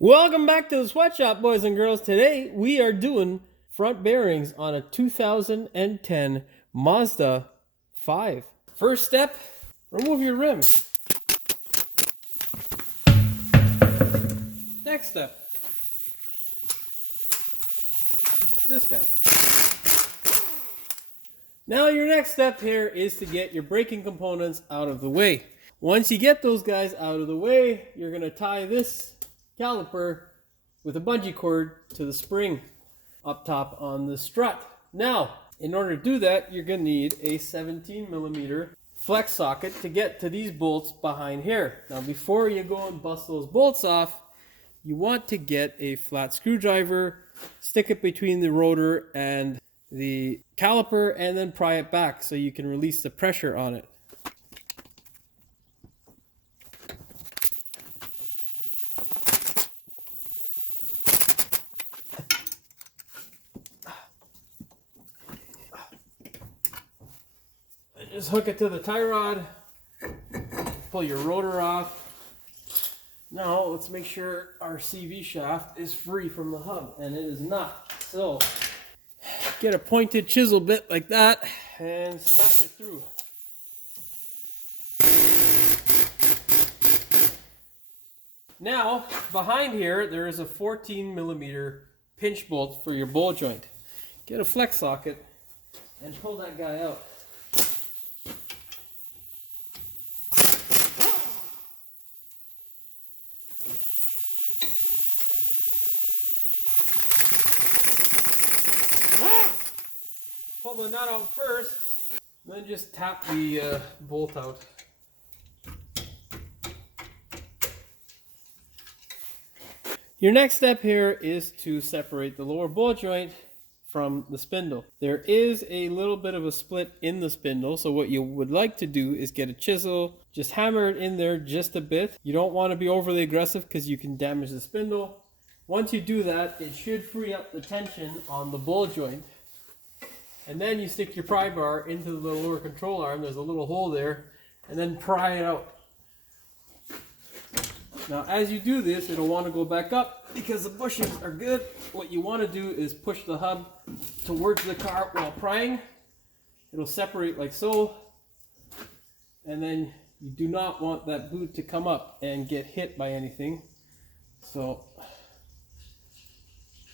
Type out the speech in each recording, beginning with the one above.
Welcome back to the sweatshop, boys and girls. Today we are doing front bearings on a 2010 Mazda 5. First step, remove your rim. Next step, this guy. Now your next step here is to get your braking components out of the way. Once you get those guys out of the way, you're going to tie this caliper with a bungee cord to the spring up top on the strut. Now, in order to do that, you're going to need a 17mm flex socket to get to these bolts behind here. Now, before you go and bust those bolts off, you want to get a flat screwdriver, stick it between the rotor and the caliper, and then pry it back so you can release the pressure on it. Just hook it to the tie rod, pull your rotor off. Now let's make sure our CV shaft is free from the hub, and it is not. So get a pointed chisel bit like that and smash it through. Now behind here there is a 14mm pinch bolt for your ball joint. Get a flex socket and pull that guy out. Pull the nut out first, then just tap the bolt out. Your next step here is to separate the lower ball joint from the spindle. There is a little bit of a split in the spindle, so what you would like to do is get a chisel, just hammer it in there just a bit. You don't want to be overly aggressive because you can damage the spindle. Once you do that, it should free up the tension on the ball joint. And then you stick your pry bar into the lower control arm. There's a little hole there, and then pry it out. Now as you do this, it'll want to go back up because the bushings are good. What you want to do is push the hub towards the car while prying. It'll separate like so. And then you do not want that boot to come up and get hit by anything. So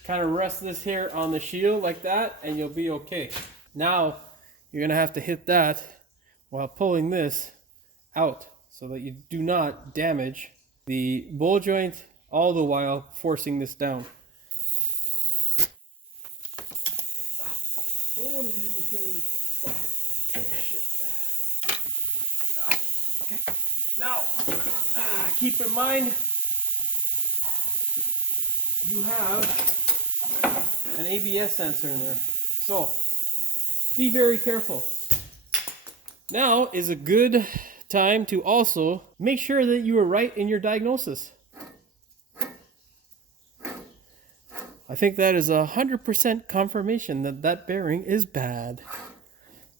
kind of rest this here on the shield like that and you'll be okay. Now you're going to have to hit that while pulling this out so that you do not damage the ball joint, all the while forcing this down. Okay. Now, keep in mind you have an ABS sensor in there, so be very careful. Now is a good time to also make sure that you are right in your diagnosis. I think that is 100% confirmation that that bearing is bad.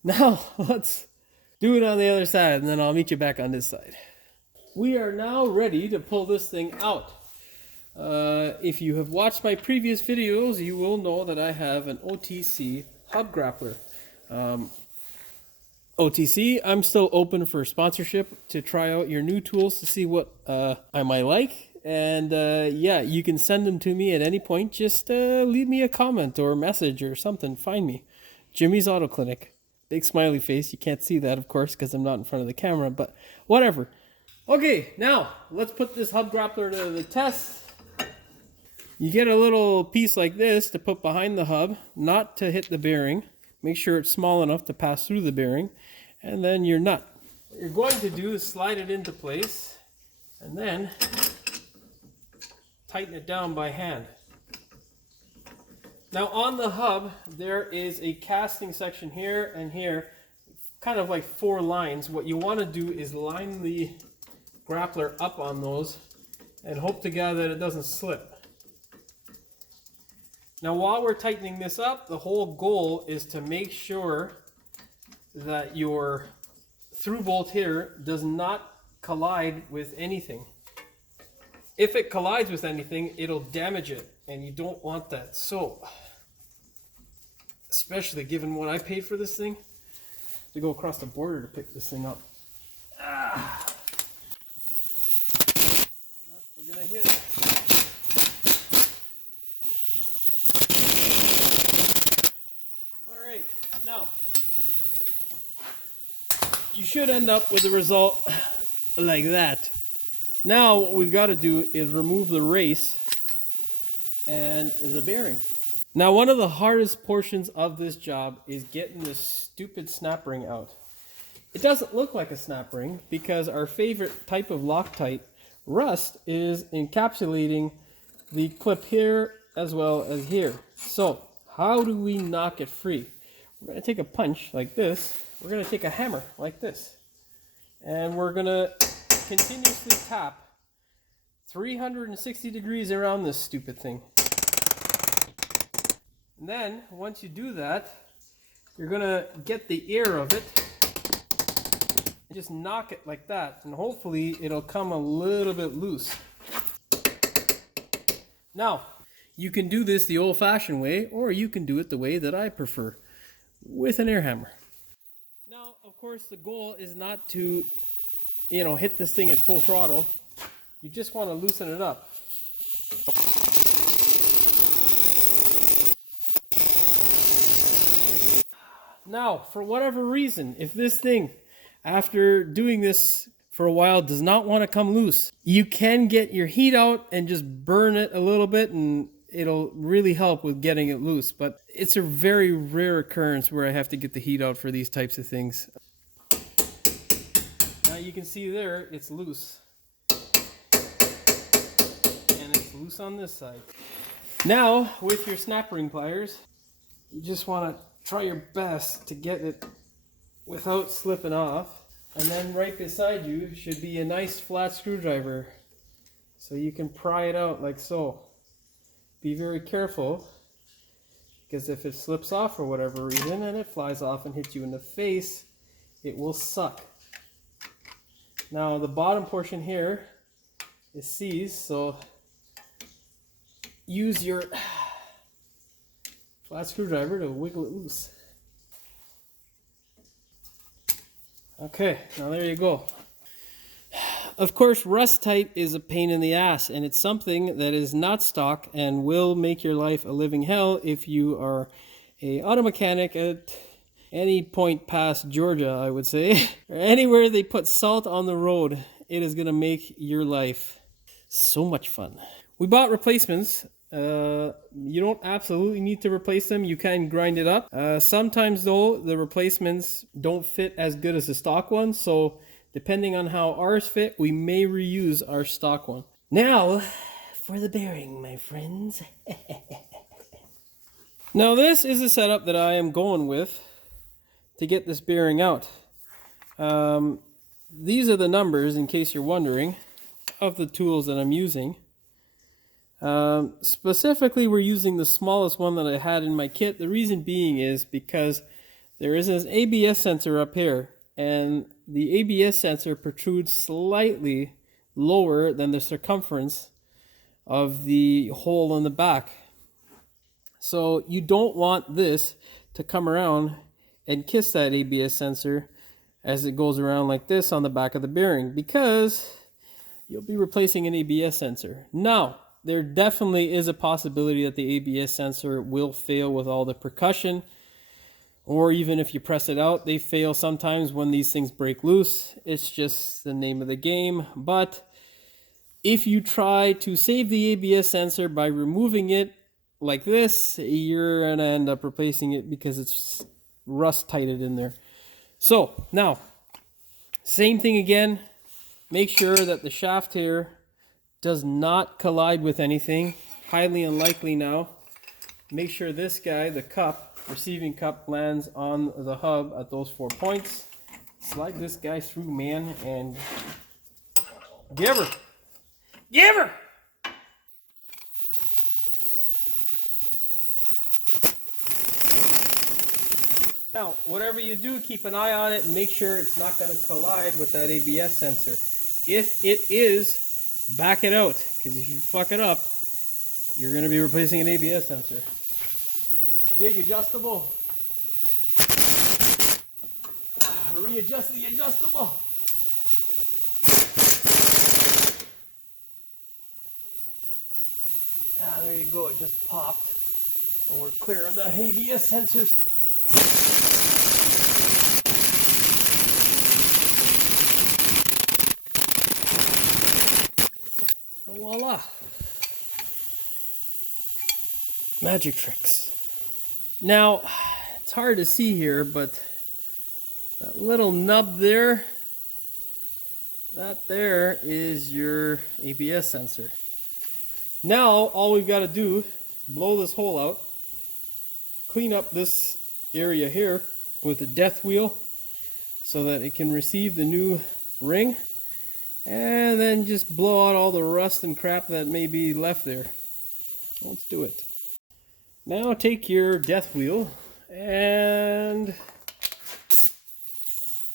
Now let's do it on the other side, and then I'll meet you back on this side. We are now ready to pull this thing out. If you have watched my previous videos, you will know that I have an OTC hub grappler. OTC, I'm still open for sponsorship to try out your new tools to see what I might like. And yeah, you can send them to me at any point. Just leave me a comment or a message or something. Find me. Jimmy's Auto Clinic. Big smiley face. You can't see that, of course, because I'm not in front of the camera, but whatever. Okay, now let's put this hub grappler to the test. You get a little piece like this to put behind the hub, not to hit the bearing. Make sure it's small enough to pass through the bearing. And then your nut. What you're going to do is slide it into place and then tighten it down by hand. Now on the hub, there is a casting section here and here, kind of like 4 lines. What you want to do is line the grappler up on those and hope to God that it doesn't slip. Now while we're tightening this up, the whole goal is to make sure that your through bolt here does not collide with anything. if it collides with anything, it'll damage it, and you don't want that. So, especially given what I paid for this thing, to go across the border to pick this thing up. We're gonna hit it. All right, now you should end up with a result like that. Now what we've got to do is remove the race and the bearing. Now one of the hardest portions of this job is getting this stupid snap ring out. It doesn't look like a snap ring because our favorite type of Loctite rust is encapsulating the clip here as well as here. So how do we knock it free? We're going to take a punch like this. We're going to take a hammer like this. And we're going to continuously tap 360 degrees around this stupid thing. And then once you do that, you're going to get the ear of it. Just knock it like that, and hopefully it'll come a little bit loose. Now, you can do this the old-fashioned way, or you can do it the way that I prefer, with an air hammer. Now, of course, the goal is not to, hit this thing at full throttle. You just want to loosen it up. Now, for whatever reason, if this thing, after doing this for a while, does not want to come loose, you can get your heat out and just burn it a little bit, and it'll really help with getting it loose. But it's a very rare occurrence where I have to get the heat out for these types of things. Now you can see there, it's loose. And it's loose on this side. Now, with your snap ring pliers, you just want to try your best to get it without slipping off. And then right beside you should be a nice flat screwdriver, so you can pry it out like so. Be very careful, because if it slips off for whatever reason and it flies off and hits you in the face, it will suck. Now the bottom portion here is seized, so use your flat screwdriver to wiggle it loose. Okay, now there you go. Of course, rust-tite is a pain in the ass, and it's something that is not stock and will make your life a living hell if you are a auto mechanic at any point past Georgia, I would say. Or anywhere they put salt on the road, it is going to make your life so much fun. We bought replacements. You don't absolutely need to replace them. You can grind it up. Sometimes though, the replacements don't fit as good as the stock ones. So depending on how ours fit, we may reuse our stock one. Now for the bearing, my friends. Now this is the setup that I am going with to get this bearing out. These are the numbers, in case you're wondering, of the tools that I'm using. Specifically, we're using the smallest one that I had in my kit. The reason being is because there is an ABS sensor up here, and the ABS sensor protrudes slightly lower than the circumference of the hole in the back. So you don't want this to come around and kiss that ABS sensor as it goes around like this on the back of the bearing, because you'll be replacing an ABS sensor. Now, there definitely is a possibility that the ABS sensor will fail with all the percussion, or even if you press it out, they fail sometimes when these things break loose. It's just the name of the game. But if you try to save the ABS sensor by removing it like this, you're going to end up replacing it because it's rust-tighted in there. So now, same thing again. Make sure that the shaft here does not collide with anything. Highly unlikely now. Make sure this guy, the cup, receiving cup, lands on the hub at those 4 points. Slide this guy through, man, and give her. Give her! Now, whatever you do, keep an eye on it and make sure it's not going to collide with that ABS sensor. If it is back it out, because if you fuck it up, you're going to be replacing an ABS sensor. Big adjustable. Readjust the adjustable. Ah, there you go, it just popped. And we're clear of the ABS sensors. And voila. Magic tricks. Now, it's hard to see here, but that little nub there, that there is your ABS sensor. Now, all we've got to do is blow this hole out, clean up this area here with a death wheel so that it can receive the new ring, and then just blow out all the rust and crap that may be left there. Let's do it. Now take your death wheel and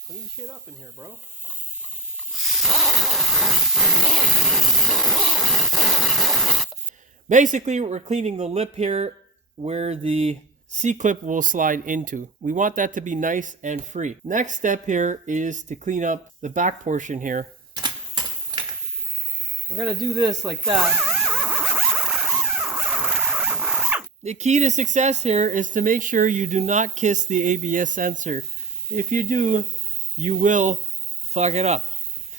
clean shit up in here, bro. Basically, we're cleaning the lip here where the C-clip will slide into. We want that to be nice and free. Next step here is to clean up the back portion here. We're gonna do this like that. The key to success here is to make sure you do not kiss the ABS sensor. If you do, you will fuck it up.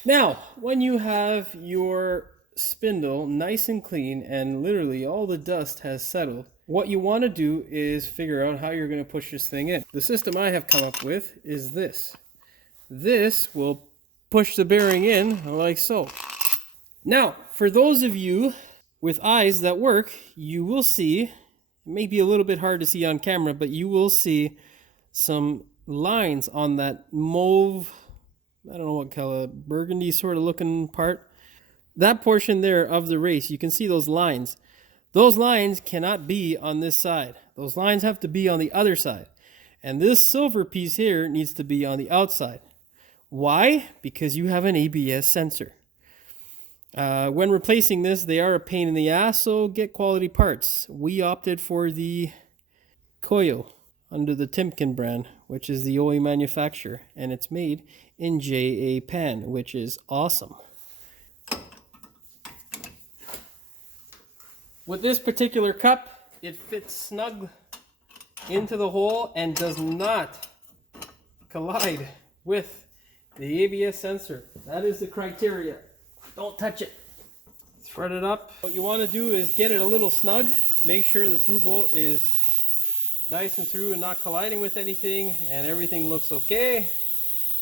Now, when you have your spindle nice and clean and literally all the dust has settled, what you want to do is figure out how you're going to push this thing in. The system I have come up with is this. This will push the bearing in like so. Now, for those of you with eyes that work, you will see, it may be a little bit hard to see on camera, but you will see some lines on that mauve, I don't know what color, burgundy sort of looking part. That portion there of the race, you can see those lines. Those lines cannot be on this side. Those lines have to be on the other side. And this silver piece here needs to be on the outside. Why? Because you have an ABS sensor. When replacing this, they are a pain in the ass, so get quality parts. We opted for the Koyo under the Timken brand, which is the OE manufacturer, and it's made in Japan, which is awesome. With this particular cup, it fits snug into the hole and does not collide with the ABS sensor. That is the criteria. Don't touch it. Thread it up. What you want to do is get it a little snug. Make sure the through bolt is nice and through and not colliding with anything, and everything looks okay.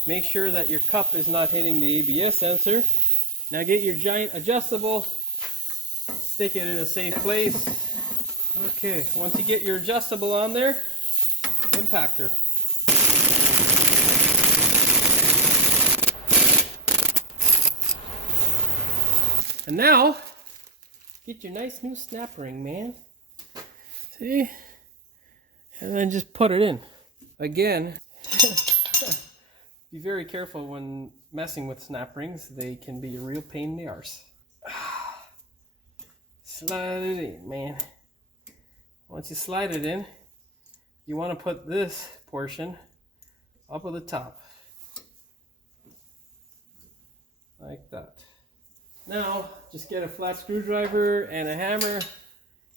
Make sure that your cup is not hitting the ABS sensor. Now get your giant adjustable, stick it in a safe place. Okay, once you get your adjustable on there, impactor. And now, get your nice new snap ring, man. See? And then just put it in. Again, be very careful when messing with snap rings. They can be a real pain in the arse. Slide it in, man. Once you slide it in, you want to put this portion up at the top. Like that. Now, just get a flat screwdriver and a hammer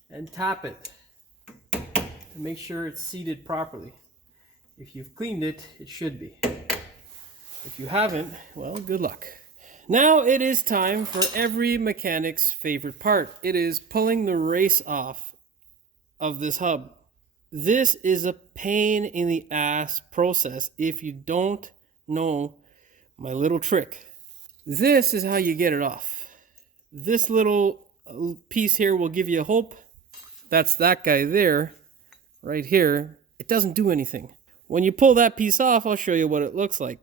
and tap it to make sure it's seated properly. If you've cleaned it, it should be. If you haven't, well, good luck. Now it is time for every mechanic's favorite part. It is pulling the race off of this hub. This is a pain in the ass process if you don't know my little trick. This is how you get it off. This little piece here will give you hope. That's that guy there, right here. It doesn't do anything. When you pull that piece off, I'll show you what it looks like.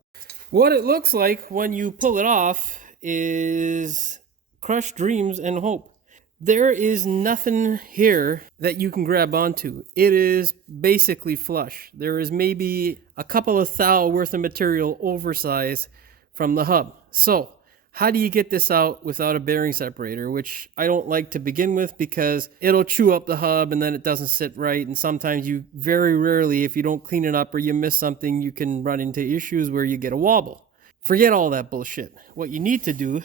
What it looks like when you pull it off is crushed dreams and hope. There is nothing here that you can grab onto. It is basically flush. There is maybe a couple of thou worth of material oversized from the hub. So how do you get this out without a bearing separator, which I don't like to begin with because it'll chew up the hub and then it doesn't sit right. And sometimes you, very rarely, if you don't clean it up or you miss something, you can run into issues where you get a wobble. Forget all that bullshit. What you need to do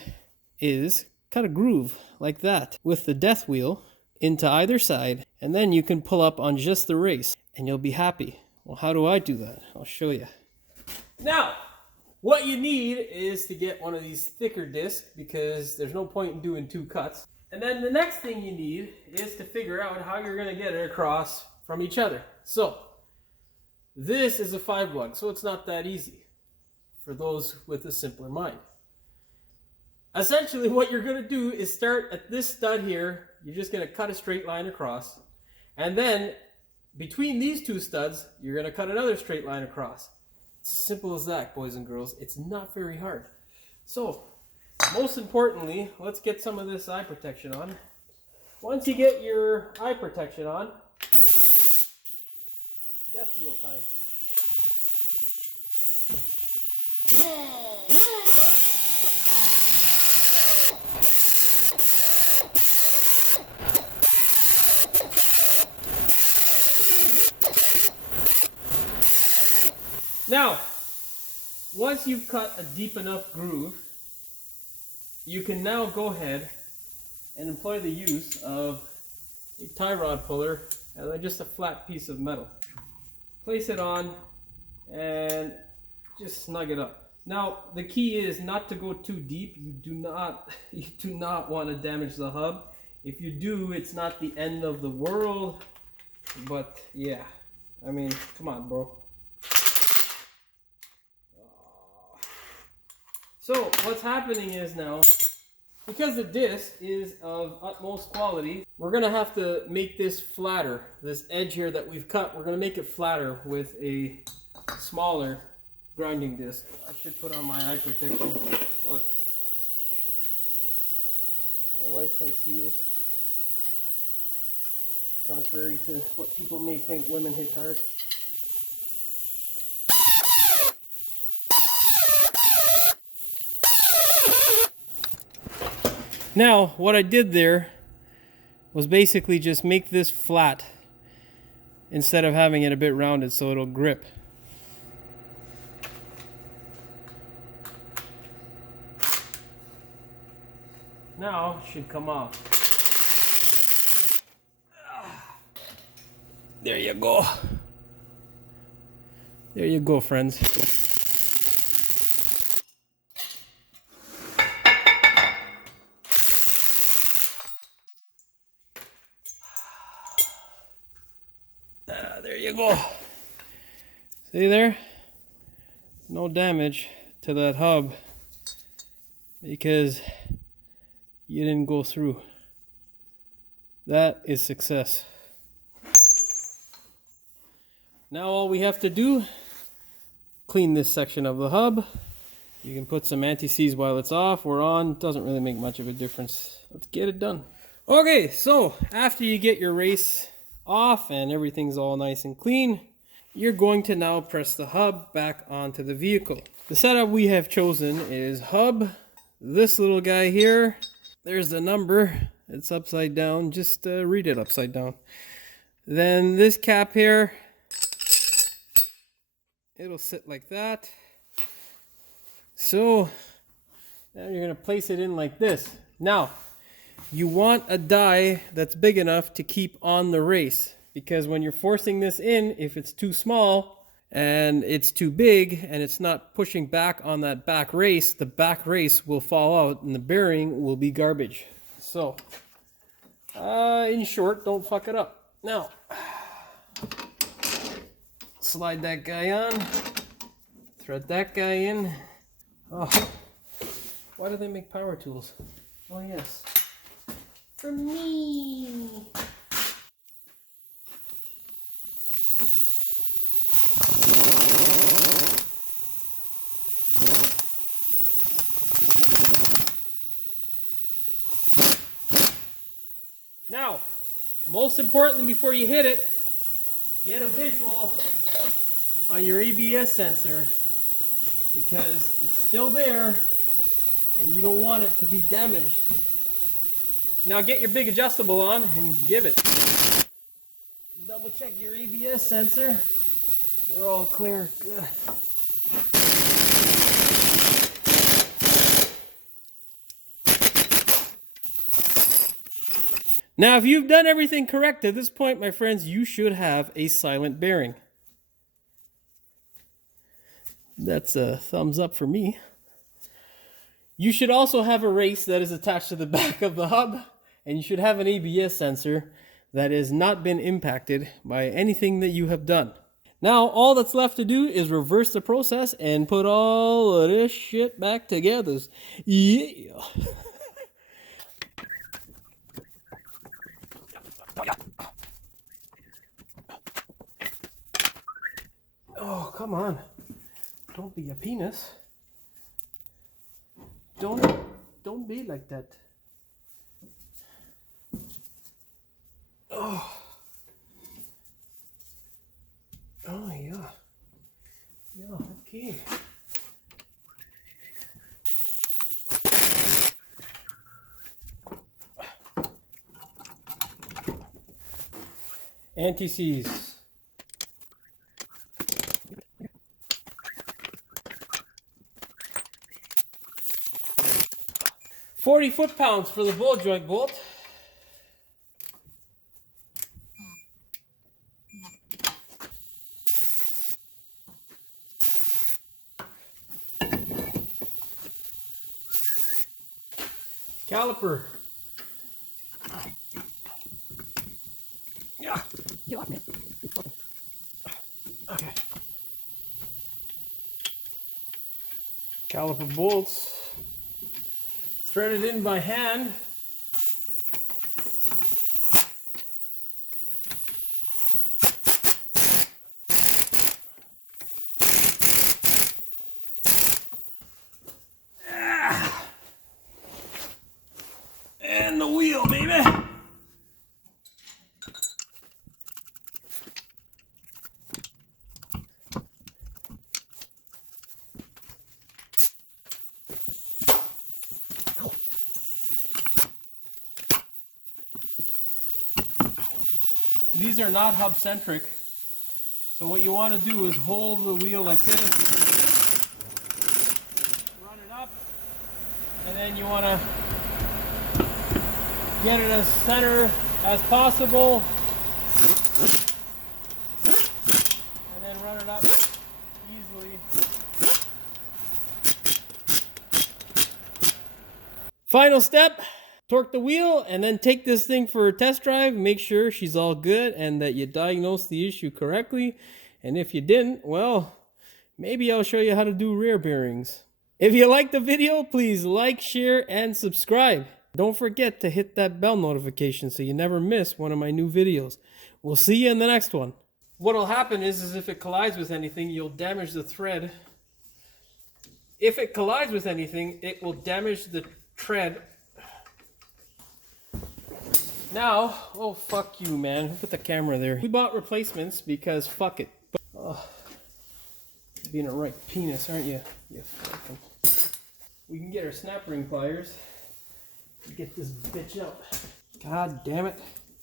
is cut a groove like that with the death wheel into either side, and then you can pull up on just the race and you'll be happy. Well, how do I do that? I'll show you. Now, what you need is to get one of these thicker discs because there's no point in doing 2 cuts. And then the next thing you need is to figure out how you're going to get it across from each other. So, this is a 5-lug, so it's not that easy for those with a simpler mind. Essentially, what you're going to do is start at this stud here. You're just going to cut a straight line across. And then, between these 2 studs, you're going to cut another straight line across. It's as simple as that, boys and girls. It's not very hard. So, most importantly, let's get some of this eye protection on. Once you get your eye protection on, death wheel time. Now, once you've cut a deep enough groove, you can now go ahead and employ the use of a tie rod puller and then just a flat piece of metal. Place it on and just snug it up. Now, the key is not to go too deep. You do not want to damage the hub. If you do, it's not the end of the world. But yeah, I mean, come on, bro. So what's happening is now, because the disc is of utmost quality, we're going to have to make this flatter. This edge here that we've cut, we're going to make it flatter with a smaller grinding disc. I should put on my eye protection. Look, my wife might see this. Contrary to what people may think, women hit hard. Now, what I did there was basically just make this flat instead of having it a bit rounded so it'll grip. Now it should come off. There you go. There you go, friends. There you go. See there? No damage to that hub because you didn't go through. That is success. Now all we have to do, clean this section of the hub. You can put some anti-seize while it's off or on. Doesn't really make much of a difference. Let's get it done. Okay, so after you get your race off and everything's all nice and clean, you're going to now press the hub back onto the vehicle. The setup we have chosen is hub, this little guy here, there's the number, it's upside down, just read it upside down. Then this cap here, it'll sit like that. So now you're going to place it in like this. Now you want a die that's big enough to keep on the race, because when you're forcing this in, if it's too small and it's too big and it's not pushing back on that back race, the back race will fall out and the bearing will be garbage. So in short, don't fuck it up. Now slide that guy on, thread that guy in. Oh, why do they make power tools? Oh yes, for me. Now, most importantly, before you hit it, get a visual on your ABS sensor, because it's still there and you don't want it to be damaged. Now get your big adjustable on and give it. Double check your ABS sensor. We're all clear. Good. Now, if you've done everything correct at this point, my friends, you should have a silent bearing. That's a thumbs up for me. You should also have a race that is attached to the back of the hub, and you should have an ABS sensor that has not been impacted by anything that you have done. Now, all that's left to do is reverse the process and put all of this shit back together. Yeah. Oh, come on. Don't be a penis. Don't be like that. Oh. Oh, yeah. Yeah, okay. Anti-seize. 40 foot-pounds for the ball joint bolt. Caliper. Yeah. Get off me. Okay. Caliper bolts. Threaded in by hand. And the wheel, baby. These are not hub centric. So what you want to do is hold the wheel like this. Run it up. And then you want to get it as center as possible. And then run it up easily. Final step. Torque the wheel and then take this thing for a test drive. Make sure she's all good and that you diagnosed the issue correctly. And if you didn't, well, maybe I'll show you how to do rear bearings. If you liked the video, please like, share, and subscribe. Don't forget to hit that bell notification so you never miss one of my new videos. We'll see you in the next one. What'll happen is if it collides with anything, you'll damage the thread. If it collides with anything, it will damage the tread. Now, oh fuck you, man. Who put the camera there? We bought replacements because fuck it. Oh, being a right penis, aren't you? You fucking. We can get our snap ring pliers and get this bitch out. God damn it.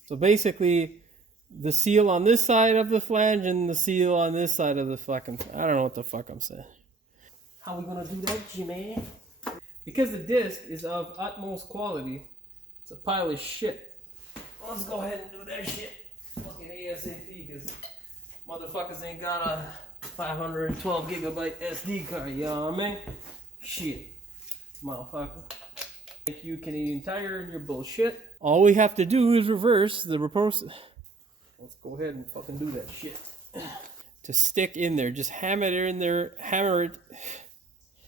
So basically, the seal on this side of the flange and the seal on this side of the fucking. I don't know what the fuck I'm saying. How we gonna do that, G-man? Because the disc is of utmost quality, it's a pile of shit. Let's go ahead and do that shit fucking ASAP because motherfuckers ain't got a 512 gigabyte SD card, you know what I mean? Shit, motherfucker. Thank you, Canadian Tire, and your bullshit. All we have to do is reverse the process. Let's go ahead and fucking do that shit. To stick in there, just hammer it in there, hammer it.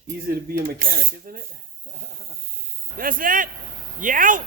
Easy to be a mechanic, isn't it? That's it! You out!